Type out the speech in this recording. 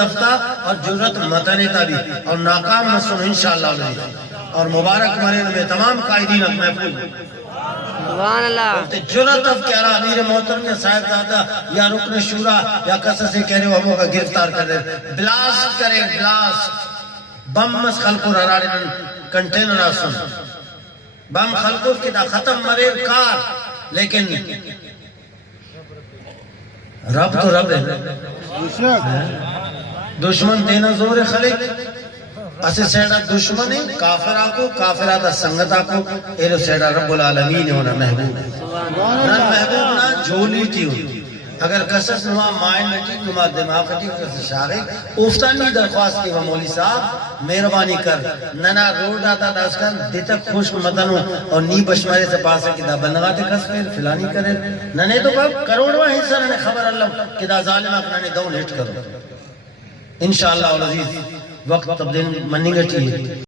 تفتا اور جرت متنیتا بھی اور ناکام مسلم انشاءاللہ اور مبارک مرین میں تمام قائدین اب محفوظ سبحان اللہ جرت اب کہہ رہا امیر محترم یا صاحب دادا یا رکن شورا یا قصص سے کہہ رہے ہو ہموں کا گرفتار کر دے بلاسٹ کرے بلاسٹ بم مس خلقو رارارن کنٹینر آسن بم خلقو کی دا ختم مریر کار لیکن رب تو رب ہے دشمن دینا زور خلق اسے سیڑا دشمن ہے کافرہ دا سنگتہ کو ایلو سیڑا رب العالمین ہونا محبوب ہے نہ محبوب نہ جھولی تھی ہو اگر قصص نما مائن نٹی نما دماغ کٹی قصص شاغے افتانی درخواست کی وہ مولی صاحب مہربانی کر ننا روڈ آتا داسکن دیتا خوشک مدنو اور نی بشمارے سے پاسا کی دا بندگاتے کس پھر فلانی کرے ننے تو کب کروڑواں حصہ ننے خبر اللہ کہ دا ظالم اپنا نے دون ہٹ کرو انشاءاللہ العزیز وقت تبدیل منی گٹی ہے